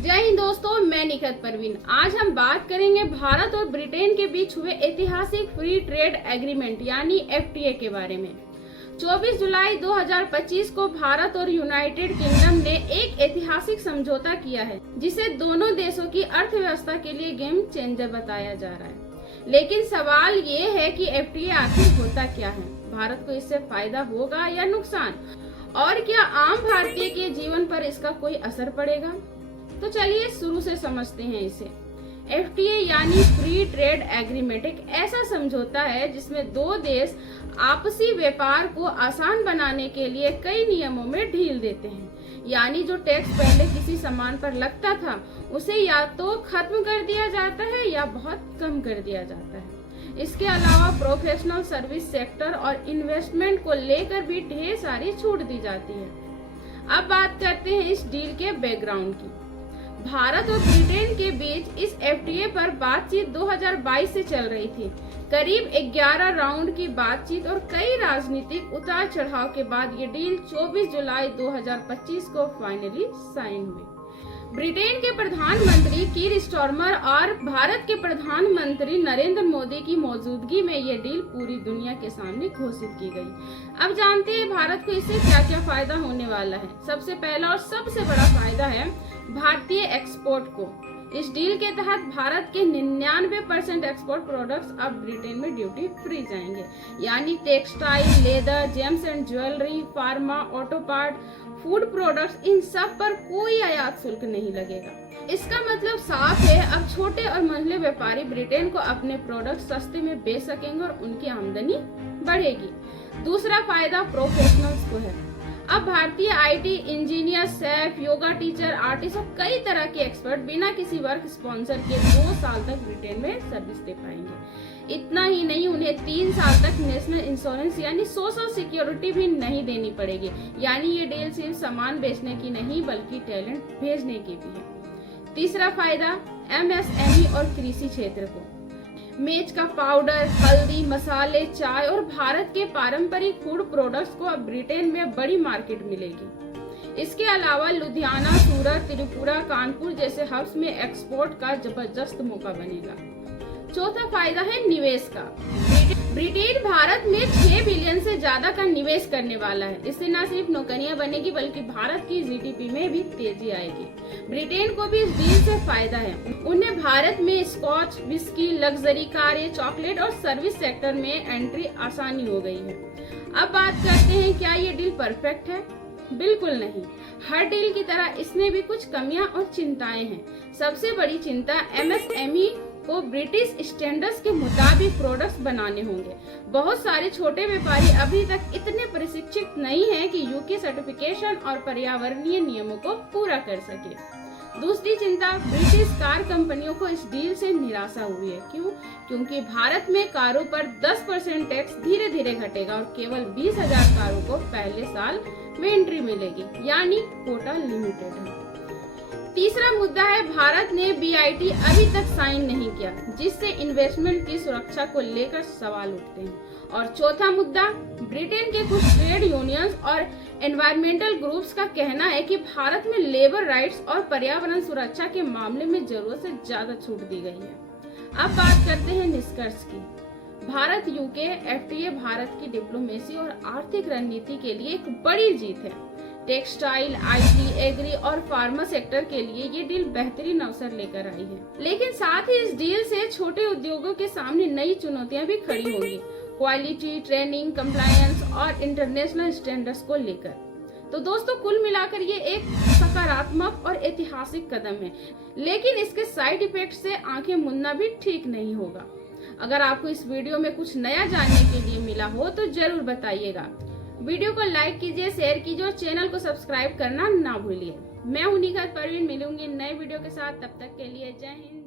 जय हिंद दोस्तों, मैं निखत परवीन। आज हम बात करेंगे भारत और ब्रिटेन के बीच हुए ऐतिहासिक फ्री ट्रेड एग्रीमेंट यानी एफटीए के बारे में। 24 जुलाई 2025 को भारत और यूनाइटेड किंगडम ने एक ऐतिहासिक समझौता किया है, जिसे दोनों देशों की अर्थव्यवस्था के लिए गेम चेंजर बताया जा रहा है। लेकिन सवाल ये है कि एफटीए आखिर होता क्या है, भारत को इससे फायदा होगा या नुकसान, और क्या आम भारतीय के जीवन पर इसका कोई असर पड़ेगा। तो चलिए शुरू से समझते हैं इसे। एफटीए यानी फ्री ट्रेड एग्रीमेंट एक ऐसा समझौता है जिसमें दो देश आपसी व्यापार को आसान बनाने के लिए कई नियमों में ढील देते हैं। यानी जो टैक्स पहले किसी सामान पर लगता था उसे या तो खत्म कर दिया जाता है या बहुत कम कर दिया जाता है। इसके अलावा प्रोफेशनल सर्विस सेक्टर और इन्वेस्टमेंट को लेकर भी ढेर सारी छूट दी जाती है। अब बात करते हैं इस डील के बैकग्राउंड की। भारत और ब्रिटेन के बीच इस एफटीए पर बातचीत 2022 से चल रही थी। करीब 11 राउंड की बातचीत और कई राजनीतिक उतार चढ़ाव के बाद ये डील 24 जुलाई 2025 को फाइनली साइन हुई। ब्रिटेन के प्रधानमंत्री कीर स्टारमर और भारत के प्रधानमंत्री नरेंद्र मोदी की मौजूदगी में ये डील पूरी दुनिया के सामने घोषित की गई। अब जानते हैं भारत को इससे क्या क्या फायदा होने वाला है। सबसे पहला और सबसे बड़ा फायदा है भारतीय एक्सपोर्ट को। इस डील के तहत भारत के 99% एक्सपोर्ट प्रोडक्ट्स अब ब्रिटेन में ड्यूटी फ्री जाएंगे। यानी textile, leather, gems and jewellery, pharma, auto part, food products, इन सब पर कोई आयात शुल्क नहीं लगेगा। इसका मतलब साफ है, अब छोटे और मंझले व्यापारी ब्रिटेन को अपने प्रोडक्ट सस्ते में बेच सकेंगे और उनकी आमदनी बढ़ेगी। दूसरा फायदा प्रोफेशनल्स को है। अब भारतीय IT engineer, chef, yoga teacher, artist और कई तरह के एक्सपर्ट बिना किसी वर्क स्पॉन्सर के 2 साल तक ब्रिटेन में सर्विस दे पाएंगे। इतना ही नहीं, उन्हें 3 साल तक नेशनल इंश्योरेंस यानी सोशल सिक्योरिटी भी नहीं देनी पड़ेगी। यानी ये डील सिर्फ सामान बेचने की नहीं बल्कि टैलेंट भेजने की भी है। तीसरा फायदा एमएसएमई और कृषि क्षेत्र को। मेज का पाउडर, हल्दी, मसाले, चाय और भारत के पारंपरिक फूड प्रोडक्ट्स को अब ब्रिटेन में बड़ी मार्केट मिलेगी। इसके अलावा लुधियाना, सूरत, त्रिपुरा, कानपुर जैसे हब्स में एक्सपोर्ट का जबरदस्त मौका बनेगा। चौथा फायदा है निवेश का। ब्रिटेन भारत में 6 बिलियन से ज्यादा का निवेश करने वाला है। इससे न सिर्फ नौकरियां बनेगी बल्कि भारत की जीडीपी में भी तेजी आएगी। ब्रिटेन को भी इस डील से फायदा है। उन्हें भारत में स्कॉच, विस्की, लग्जरी कारें, चॉकलेट और सर्विस सेक्टर में एंट्री आसानी हो गई है। अब बात करते हैं, क्या ये डील परफेक्ट है? बिल्कुल नहीं। हर डील की तरह इसमें भी कुछ कमियां और चिंताएं हैं। सबसे बड़ी चिंता एमएसएमई को ब्रिटिश स्टैंडर्ड्स के मुताबिक प्रोडक्ट्स बनाने होंगे। बहुत सारे छोटे व्यापारी अभी तक इतने प्रशिक्षित नहीं हैं कि यूके सर्टिफिकेशन और पर्यावरणीय नियमों को पूरा कर सके। दूसरी चिंता, ब्रिटिश कार कंपनियों को इस डील से निराशा हुई है। क्यों? क्योंकि भारत में कारों पर 10% टैक्स धीरे धीरे घटेगा और केवल 20,000 कारों को पहले साल में एंट्री मिलेगी, यानी कोटा लिमिटेड है। तीसरा मुद्दा है, भारत ने बीआईटी अभी तक साइन नहीं किया, जिससे इन्वेस्टमेंट की सुरक्षा को लेकर सवाल उठते हैं। और चौथा मुद्दा, ब्रिटेन के कुछ ट्रेड यूनियंस और एनवायरमेंटल ग्रुप्स का कहना है कि भारत में लेबर राइट्स और पर्यावरण सुरक्षा के मामले में जरूरत से ज्यादा छूट दी गई है। अब बात करते हैं निष्कर्ष की। भारत यूके एफटीए भारत की डिप्लोमेसी और आर्थिक रणनीति के लिए एक बड़ी जीत है। टेक्सटाइल, आईटी, एग्री और फार्मा सेक्टर के लिए ये डील बेहतरीन अवसर लेकर आई है। लेकिन साथ ही इस डील से छोटे उद्योगों के सामने नई चुनौतियां भी खड़ी होंगी, क्वालिटी, ट्रेनिंग, कंप्लायंस और इंटरनेशनल स्टैंडर्ड्स को लेकर। तो दोस्तों, कुल मिलाकर ये एक सकारात्मक और ऐतिहासिक कदम है, लेकिन इसके साइड इफेक्ट से आंखें मूंदना भी ठीक नहीं होगा। अगर आपको इस वीडियो में कुछ नया जानने के लिए मिला हो तो जरूर बताइएगा। वीडियो को लाइक कीजिए, शेयर कीजिए और चैनल को सब्सक्राइब करना ना भूलिए। मैं हूं निखत परवीन, मिलूंगी नए वीडियो के साथ। तब तक के लिए जय हिंद।